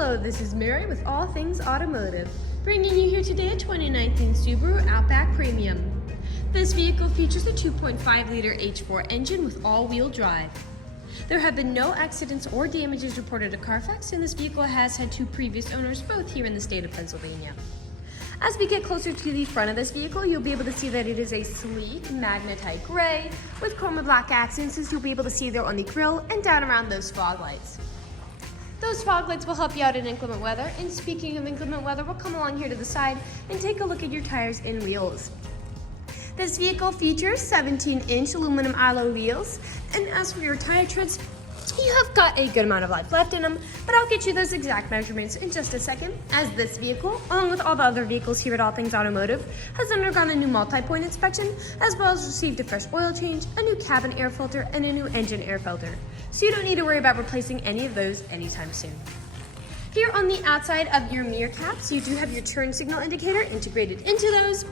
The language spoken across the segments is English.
Hello, this is Mary with All Things Automotive, bringing you here today a 2019 Subaru Outback Premium. This vehicle features a 2.5-liter H4 engine with all-wheel drive. There have been no accidents or damages reported at CARFAX, and this vehicle has had two previous owners, both here in the state of Pennsylvania. As we get closer to the front of this vehicle, you'll be able to see that it is a sleek magnetite gray with chrome and black accents, as you'll be able to see there on the grille and down around those fog lights. Those fog lights will help you out in inclement weather, and speaking of inclement weather, we'll come along here to the side and take a look at your tires and wheels. This vehicle features 17-inch aluminum alloy wheels, and as for your tire treads, you have got a good amount of life left in them, but I'll get you those exact measurements in just a second, as this vehicle, along with all the other vehicles here at All Things Automotive, has undergone a new multi-point inspection, as well as received a fresh oil change, a new cabin air filter, and a new engine air filter. So you don't need to worry about replacing any of those anytime soon. Here on the outside of your mirror caps, you do have your turn signal indicator integrated into those.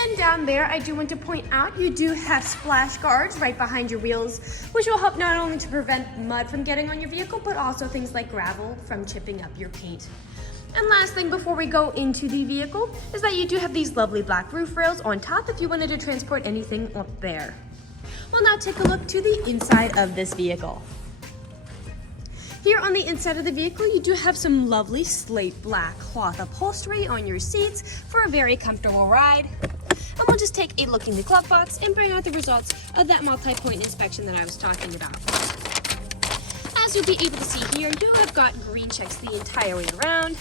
And down there, I do want to point out, you do have splash guards right behind your wheels, which will help not only to prevent mud from getting on your vehicle, but also things like gravel from chipping up your paint. And last thing before we go into the vehicle is that you do have these lovely black roof rails on top if you wanted to transport anything up there. We'll now take a look to the inside of this vehicle. Here on the inside of the vehicle, you do have some lovely slate black cloth upholstery on your seats for a very comfortable ride. And we'll just take a look in the glove box and bring out the results of that multi-point inspection that I was talking about. As you'll be able to see here, you have got green checks the entire way around.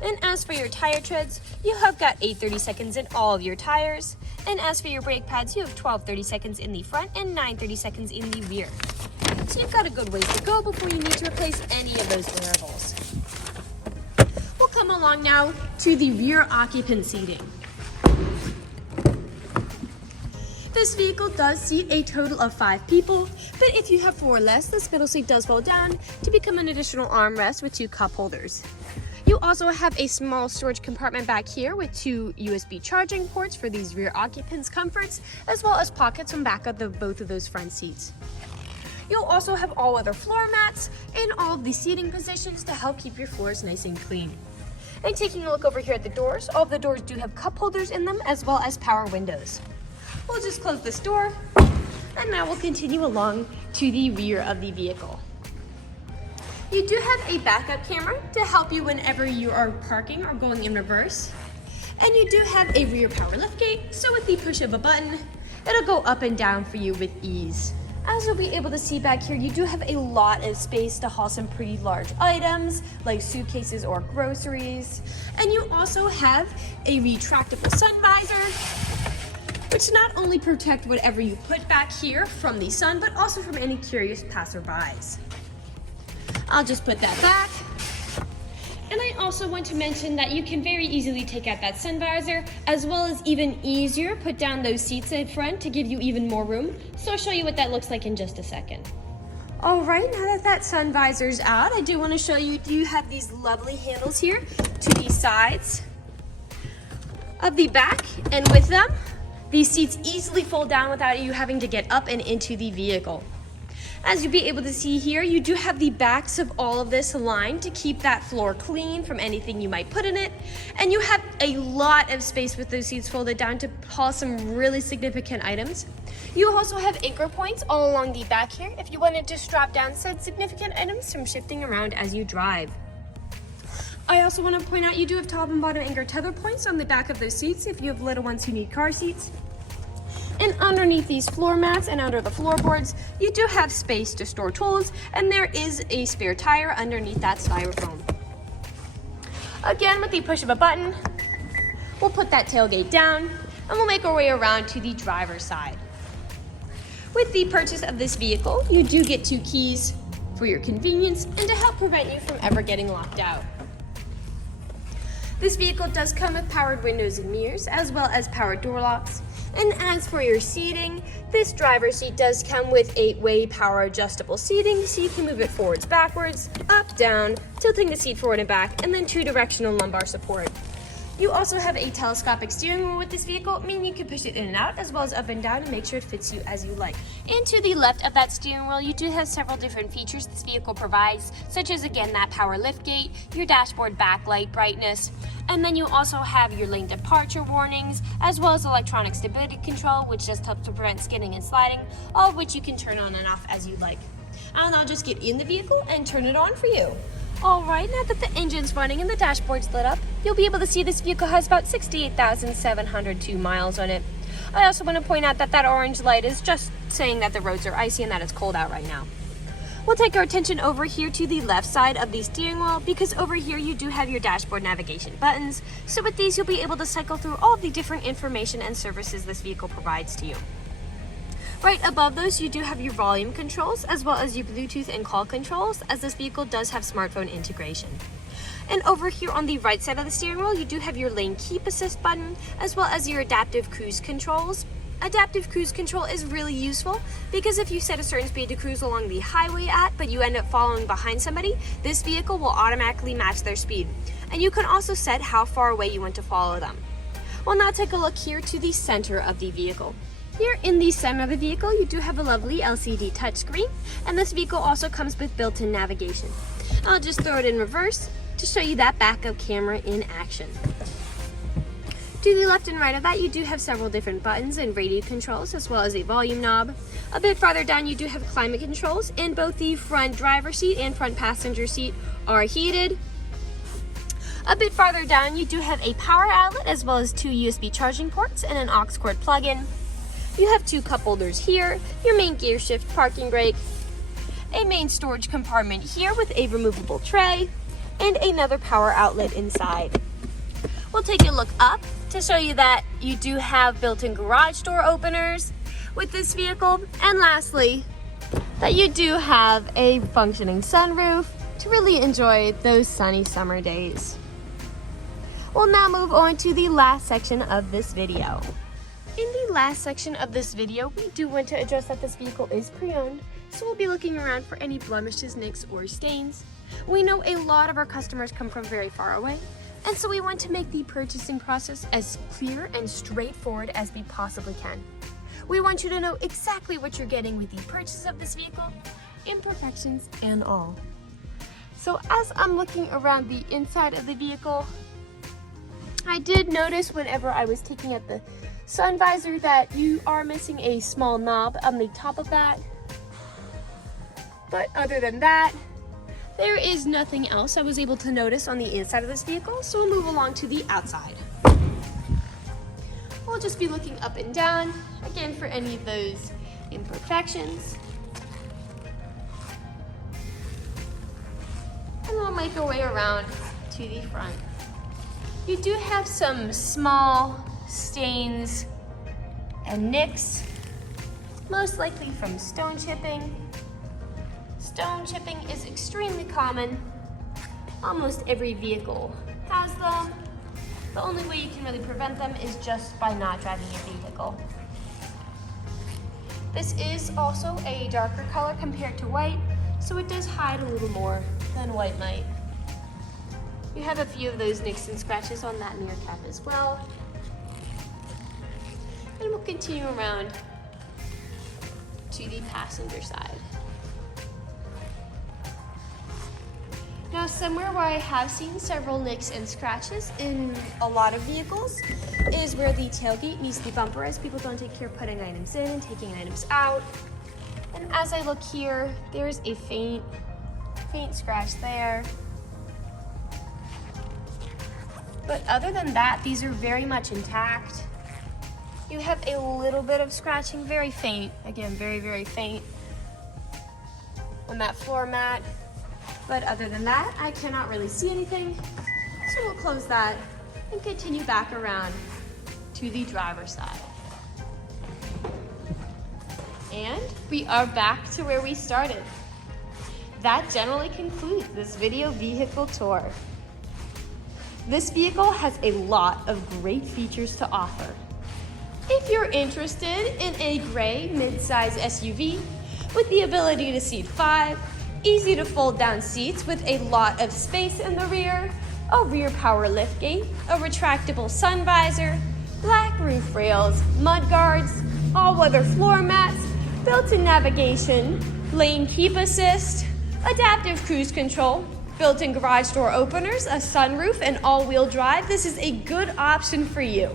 And as for your tire treads, you have got 8 30 seconds in all of your tires. And as for your brake pads, you have 12 30 seconds in the front and 9 30 seconds in the rear. So you've got a good ways to go before you need to replace any of those wearables. We'll come along now to the rear occupant seating. This vehicle does seat a total of 5 people, but if you have 4 or less, this middle seat does fold down to become an additional armrest with 2 cup holders. You also have a small storage compartment back here with 2 USB charging ports for these rear occupants' comforts, as well as pockets on back of both of those front seats. You'll also have all-weather floor mats in all of the seating positions to help keep your floors nice and clean. And taking a look over here at the doors, all of the doors do have cup holders in them, as well as power windows. We'll just close this door, and now we'll continue along to the rear of the vehicle. You do have a backup camera to help you whenever you are parking or going in reverse. And you do have a rear power liftgate, so with the push of a button, it'll go up and down for you with ease. As you'll be able to see back here, you do have a lot of space to haul some pretty large items, like suitcases or groceries. And you also have a retractable sun visor, which not only protect whatever you put back here from the sun, but also from any curious passerbys. I'll just put that back. And I also want to mention that you can very easily take out that sun visor, as well as even easier put down those seats in front to give you even more room. So I'll show you what that looks like in just a second. All right, now that sun visor's out, I do want to show you, you have these lovely handles here to the sides of the back, and with them, these seats easily fold down without you having to get up and into the vehicle. As you'll be able to see here, you do have the backs of all of this aligned to keep that floor clean from anything you might put in it. And you have a lot of space with those seats folded down to haul some really significant items. You also have anchor points all along the back here if you wanted to strap down said significant items from shifting around as you drive. I also want to point out you do have top and bottom anchor tether points on the back of those seats if you have little ones who need car seats. And underneath these floor mats and under the floorboards, you do have space to store tools, and there is a spare tire underneath that styrofoam. Again, with the push of a button, we'll put that tailgate down, and we'll make our way around to the driver's side. With the purchase of this vehicle, you do get 2 keys for your convenience and to help prevent you from ever getting locked out. This vehicle does come with powered windows and mirrors, as well as powered door locks. And as for your seating, this driver's seat does come with 8-way power adjustable seating, so you can move it forwards, backwards, up, down, tilting the seat forward and back, and then 2 directional lumbar support. You also have a telescopic steering wheel with this vehicle, meaning you can push it in and out as well as up and down and make sure it fits you as you like. And to the left of that steering wheel, you do have several different features this vehicle provides, such as again that power liftgate, your dashboard backlight brightness, and then you also have your lane departure warnings, as well as electronic stability control, which just helps to prevent skidding and sliding, all of which you can turn on and off as you like. And I'll just get in the vehicle and turn it on for you. Alright, now that the engine's running and the dashboard's lit up, you'll be able to see this vehicle has about 68,702 miles on it. I also want to point out that that orange light is just saying that the roads are icy and that it's cold out right now. We'll take our attention over here to the left side of the steering wheel, because over here you do have your dashboard navigation buttons. So with these, you'll be able to cycle through all the different information and services this vehicle provides to you. Right above those, you do have your volume controls, as well as your Bluetooth and call controls, as this vehicle does have smartphone integration. And over here on the right side of the steering wheel, you do have your lane keep assist button, as well as your adaptive cruise controls. Adaptive cruise control is really useful because if you set a certain speed to cruise along the highway at, but you end up following behind somebody, this vehicle will automatically match their speed. And you can also set how far away you want to follow them. Well, now take a look here to the center of the vehicle. Here in the center of the vehicle, you do have a lovely LCD touchscreen, and this vehicle also comes with built-in navigation. I'll just throw it in reverse to show you that backup camera in action. To the left and right of that, you do have several different buttons and radio controls, as well as a volume knob. A bit farther down, you do have climate controls, and both the front driver seat and front passenger seat are heated. A bit farther down, you do have a power outlet, as well as 2 USB charging ports and an aux cord plug-in. You have 2 cup holders here, your main gear shift parking brake, a main storage compartment here with a removable tray, and another power outlet inside. We'll take a look up to show you that you do have built-in garage door openers with this vehicle, and lastly, that you do have a functioning sunroof to really enjoy those sunny summer days. We'll now move on to the last section of this video. In the last section of this video, we do want to address that this vehicle is pre-owned, so we'll be looking around for any blemishes, nicks, or stains. We know a lot of our customers come from very far away, and so we want to make the purchasing process as clear and straightforward as we possibly can. We want you to know exactly what you're getting with the purchase of this vehicle, imperfections and all. So as I'm looking around the inside of the vehicle, I did notice whenever I was taking out the sun visor that you are missing a small knob on the top of that. But other than that, there is nothing else I was able to notice on the inside of this vehicle, so we'll move along to the outside. We'll just be looking up and down, again, for any of those imperfections. And we'll make our way around to the front. You do have some small stains and nicks, most likely from stone chipping. Stone chipping is extremely common. Almost every vehicle has them. The only way you can really prevent them is just by not driving your vehicle. This is also a darker color compared to white, so it does hide a little more than white might. You have a few of those nicks and scratches on that mirror cap as well. And we'll continue around to the passenger side. Now, somewhere where I have seen several nicks and scratches in a lot of vehicles is where the tailgate meets the bumper, as people don't take care of putting items in and taking items out. And as I look here, there's a faint scratch there. But other than that, these are very much intact. You have a little bit of scratching, very faint, again, very, very faint on that floor mat. But other than that, I cannot really see anything. So we'll close that and continue back around to the driver's side. And we are back to where we started. That generally concludes this video vehicle tour. This vehicle has a lot of great features to offer. If you're interested in a gray mid-size SUV with the ability to seat 5, easy to fold down seats with a lot of space in the rear, a rear power liftgate, a retractable sun visor, black roof rails, mud guards, all-weather floor mats, built-in navigation, lane keep assist, adaptive cruise control, built-in garage door openers, a sunroof, and all-wheel drive. This is a good option for you.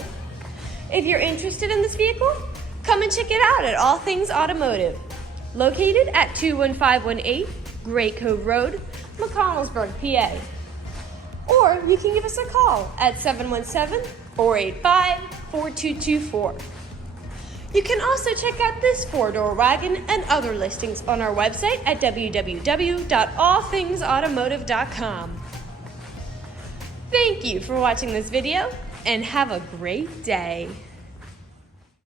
If you're interested in this vehicle, come and check it out at All Things Automotive, located at 21518 Great Cove Road, McConnellsburg, PA. Or you can give us a call at 717-485-4224. You can also check out this four-door wagon and other listings on our website at www.allthingsautomotive.com. Thank you for watching this video and have a great day.